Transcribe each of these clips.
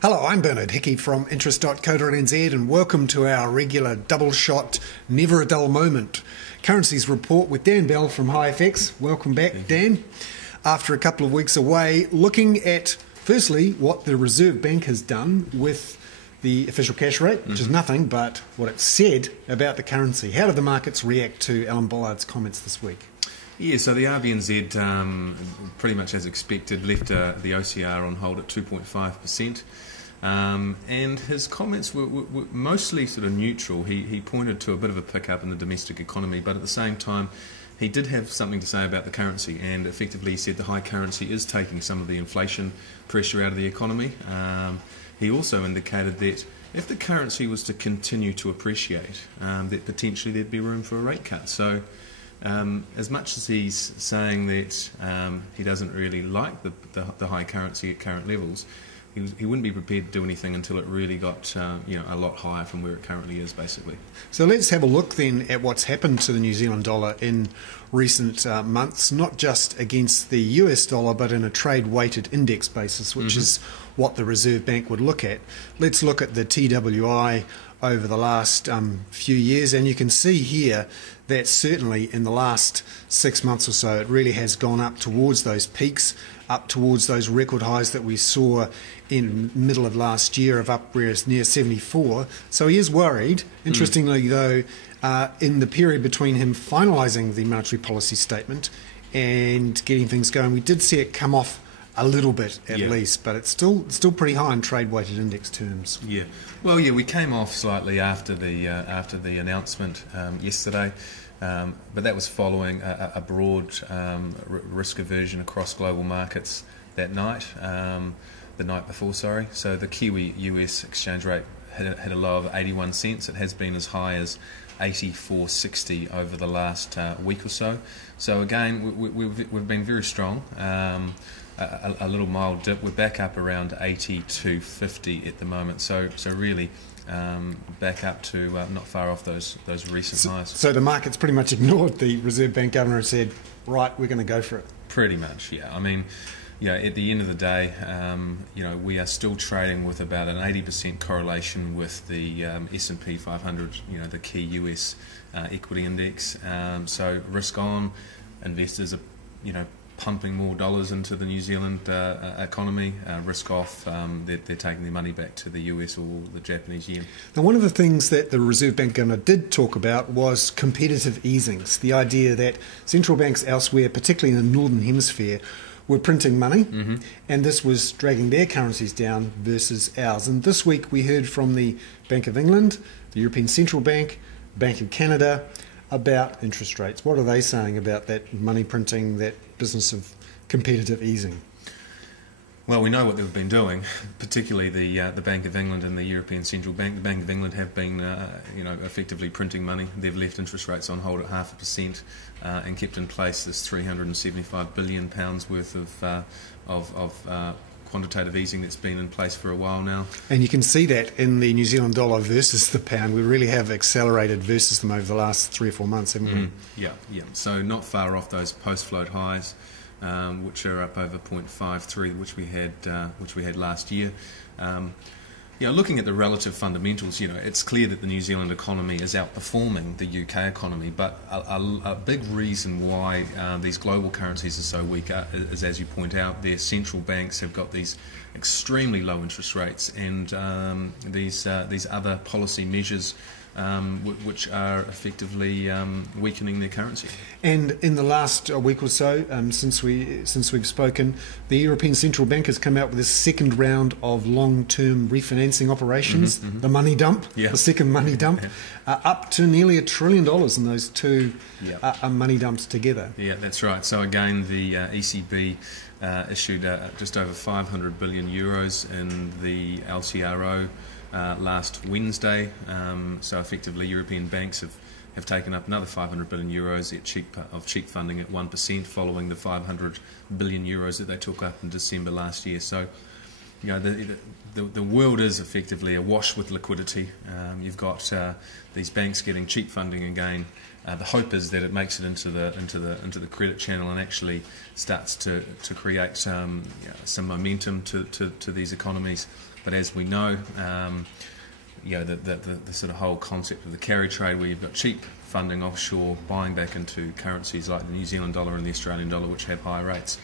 Hello, I'm Bernard Hickey from interest.co.nz and welcome to our regular double shot, never a dull moment Currencies report with Dan Bell from HiFX. Welcome back, Dan. After a couple of weeks away, looking at, firstly, what the Reserve Bank has done with the official cash rate, which is nothing, but what it said about the currency. How did the markets react to Alan Bollard's comments this week? Yeah, so the RBNZ, pretty much as expected, left the OCR on hold at 2.5%. And his comments were mostly sort of neutral. He pointed to a bit of a pickup in the domestic economy, but at the same time, he did have something to say about the currency, and effectively he said the high currency is taking some of the inflation pressure out of the economy. He also indicated that if the currency was to continue to appreciate, that potentially there'd be room for a rate cut. So as much as he's saying that he doesn't really like the high currency at current levels, he wouldn't be prepared to do anything until it really got a lot higher from where it currently is, basically. So let's have a look then at what's happened to the New Zealand dollar in recent months, not just against the US dollar, but in a trade-weighted index basis, which is what the Reserve Bank would look at. Let's look at the TWI over the last few years, and you can see here that certainly in the last 6 months or so it really has gone up towards those peaks, up towards those record highs that we saw in middle of last year of up near 74. So he is worried. Interestingly though, in the period between him finalising the monetary policy statement and getting things going, we did see it come off a little bit at least, but it's still pretty high in trade-weighted index terms. Yeah, well, yeah, we came off slightly after the announcement yesterday, but that was following a broad risk aversion across global markets that night, the night before. Sorry, so the Kiwi-US exchange rate hit a low of 81 cents. It has been as high as 84.60 over the last week or so. So again, we've been very strong. A little mild dip. We're back up around 82.50 at the moment. So really back up to not far off those recent highs. So the market's pretty much ignored the Reserve Bank governor and said, right, we're going to go for it. Pretty much, yeah. I mean, at the end of the day, we are still trading with about an 80% correlation with the S&P 500, the key US equity index. So risk on, investors are, pumping more dollars into the New Zealand economy. Risk off, they're taking their money back to the US or the Japanese yen. Now, one of the things that the Reserve Bank governor did talk about was competitive easings, the idea that central banks elsewhere, particularly in the Northern Hemisphere, were printing money, and this was dragging their currencies down versus ours. And this week we heard from the Bank of England, the European Central Bank, Bank of Canada, about interest rates. What are they saying about that money printing, that business of competitive easing? Well, we know what they've been doing, particularly the Bank of England and the European Central Bank. The Bank of England have been, effectively printing money. They've left interest rates on hold at 0.5% and kept in place this £375 billion worth of quantitative easing that's been in place for a while now. And you can see that in the New Zealand dollar versus the pound. We really have accelerated versus them over the last 3 or 4 months, haven't we? Yeah. So not far off those post-float highs, which are up over 0.53, which we had last year. Looking at the relative fundamentals, it's clear that the New Zealand economy is outperforming the UK economy, but a big reason why these global currencies are so weak is, as you point out, their central banks have got these extremely low interest rates and these other policy measures which are effectively weakening their currency. And in the last week or so, since we've spoken, the European Central Bank has come out with this second round of long-term refinancing operations, the money dump, the second money dump, up to nearly $1 trillion in those two money dumps together. Yeah, that's right. So again, the ECB issued just over 500 billion euros in the LCRO last Wednesday, so effectively European banks have taken up another 500 billion euros of cheap funding at 1%, following the 500 billion euros that they took up in December last year. So the world is effectively awash with liquidity. You've got these banks getting cheap funding again. The hope is that it makes it into the credit channel and actually starts to create some momentum to these economies. But as we know, the sort of whole concept of the carry trade, where you've got cheap funding offshore buying back into currencies like the New Zealand dollar and the Australian dollar, which have high rates,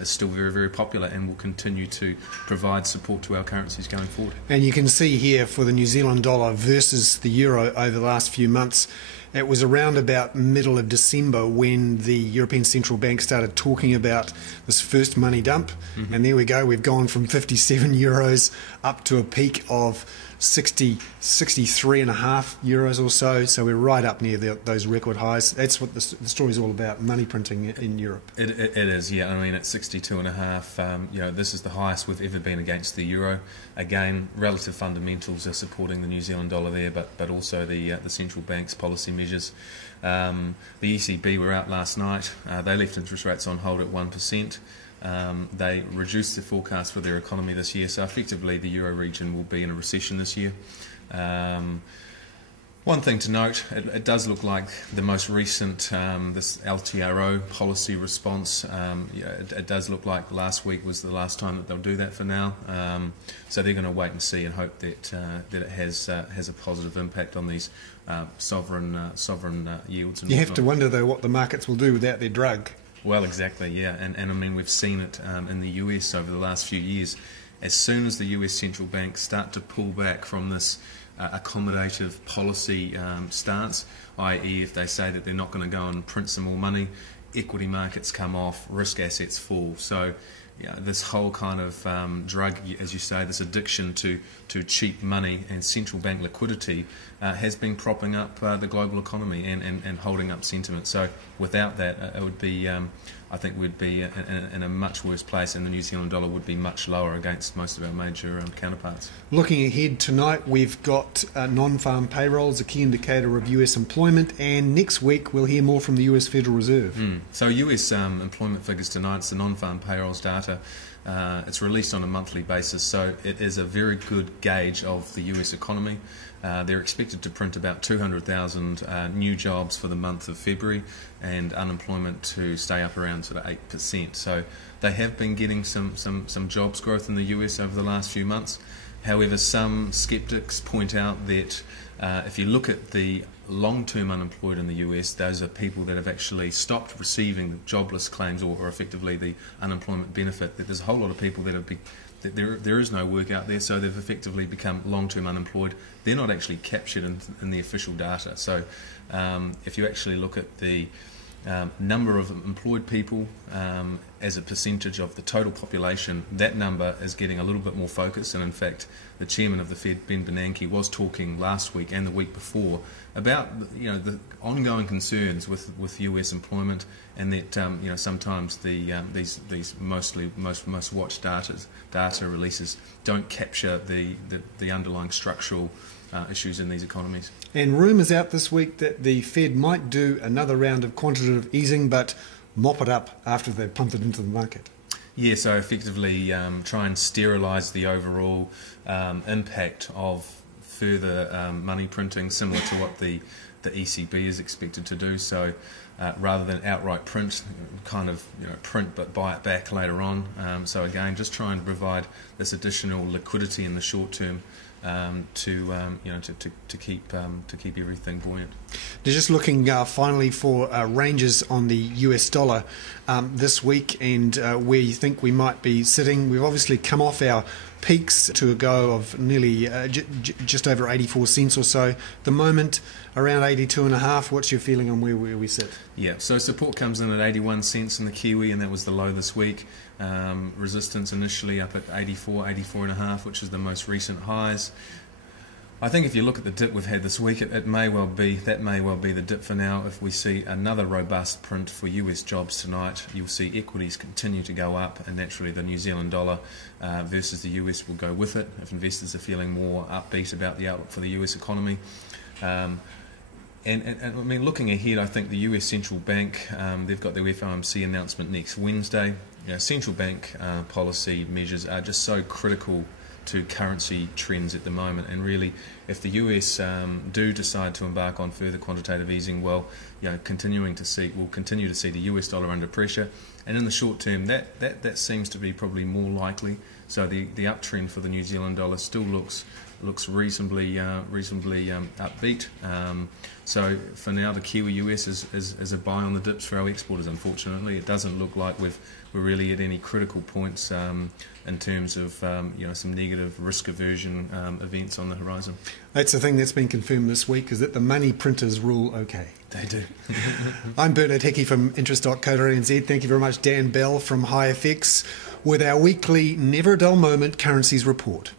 is still very, very popular and will continue to provide support to our currencies going forward. And you can see here for the New Zealand dollar versus the euro over the last few months, it was around about middle of December when the European Central Bank started talking about this first money dump. Mm-hmm. And there we go, we've gone from 57 euros up to a peak of 63.5 euros or so. So we're right up near those record highs. That's what the story's all about, money printing in Europe. It is, yeah. I mean, at 62.5, this is the highest we've ever been against the euro. Again, relative fundamentals are supporting the New Zealand dollar there, but also the central bank's policy measures. The ECB were out last night. They left interest rates on hold at 1%. They reduced the forecast for their economy this year, so effectively the euro region will be in a recession this year. One thing to note, it does look like the most recent this LTRO policy response, it does look like last week was the last time that they'll do that for now. So they're going to wait and see and hope that it has a positive impact on these sovereign yields. And you have to wonder though what the markets will do without their drug. Well, exactly, yeah, and I mean we've seen it in the US over the last few years. As soon as the US central banks start to pull back from this accommodative policy stance, i.e. if they say that they're not going to go and print some more money, equity markets come off, risk assets fall. So this whole kind of drug, as you say, this addiction to cheap money and central bank liquidity has been propping up the global economy and holding up sentiment. So without that, it would be, I think we'd be in a much worse place, and the New Zealand dollar would be much lower against most of our major counterparts. Looking ahead tonight, we've got non-farm payrolls, a key indicator of US employment, and next week we'll hear more from the US Federal Reserve. So US employment figures tonight, it's the non-farm payrolls data. It's released on a monthly basis, so it is a very good gauge of the US economy. They're expected to print about 200,000 new jobs for the month of February, and unemployment to stay up around sort of 8%. So they have been getting some jobs growth in the US over the last few months. However, some skeptics point out that if you look at the long-term unemployed in the US, those are people that have actually stopped receiving the jobless claims or effectively the unemployment benefit, that there's a whole lot of people that have there is no work out there, so they've effectively become long-term unemployed. They're not actually captured in the official data. So if you actually look at the number of employed people as a percentage of the total population, that number is getting a little bit more focus. And in fact, the chairman of the Fed, Ben Bernanke, was talking last week and the week before about the ongoing concerns with US employment, and that sometimes these most watched data releases don't capture the underlying structural issues in these economies. And rumours out this week that the Fed might do another round of quantitative easing, but mop it up after they've pumped it into the market. Yeah, so effectively try and sterilise the overall impact of further money printing, similar to what the ECB is expected to do. So rather than outright print, kind of print but buy it back later on. So again, just try and provide this additional liquidity in the short term to keep everything buoyant. They're just looking finally for ranges on the US dollar this week, and where you think we might be sitting. We've obviously come off our peaks to a go of nearly just over 84 cents or so. The moment around 82.5. What's your feeling on where we sit? Yeah, so support comes in at 81 cents in the Kiwi, and that was the low this week. Resistance initially up at 84.5, which is the most recent highs. I think if you look at the dip we've had this week, that may well be the dip for now. If we see another robust print for US jobs tonight, you'll see equities continue to go up, and naturally the New Zealand dollar versus the US will go with it if investors are feeling more upbeat about the outlook for the US economy. And I mean, looking ahead, I think the US Central Bank, they've got their FOMC announcement next Wednesday. central bank policy measures are just so critical to currency trends at the moment, and really, if the US do decide to embark on further quantitative easing, well, we'll continue to see the US dollar under pressure, and in the short term, that seems to be probably more likely. So the uptrend for the New Zealand dollar still looks reasonably upbeat. So for now, the Kiwi US is a buy on the dips for our exporters. Unfortunately, it doesn't look like we're really at any critical points in terms of some negative risk aversion events on the horizon. That's the thing that's been confirmed this week, is that the money printers rule okay. They do. I'm Bernard Hickey from interest.co.nz. Thank you very much, Dan Bell from HiFX, with our weekly Never a Dull Moment Currencies report.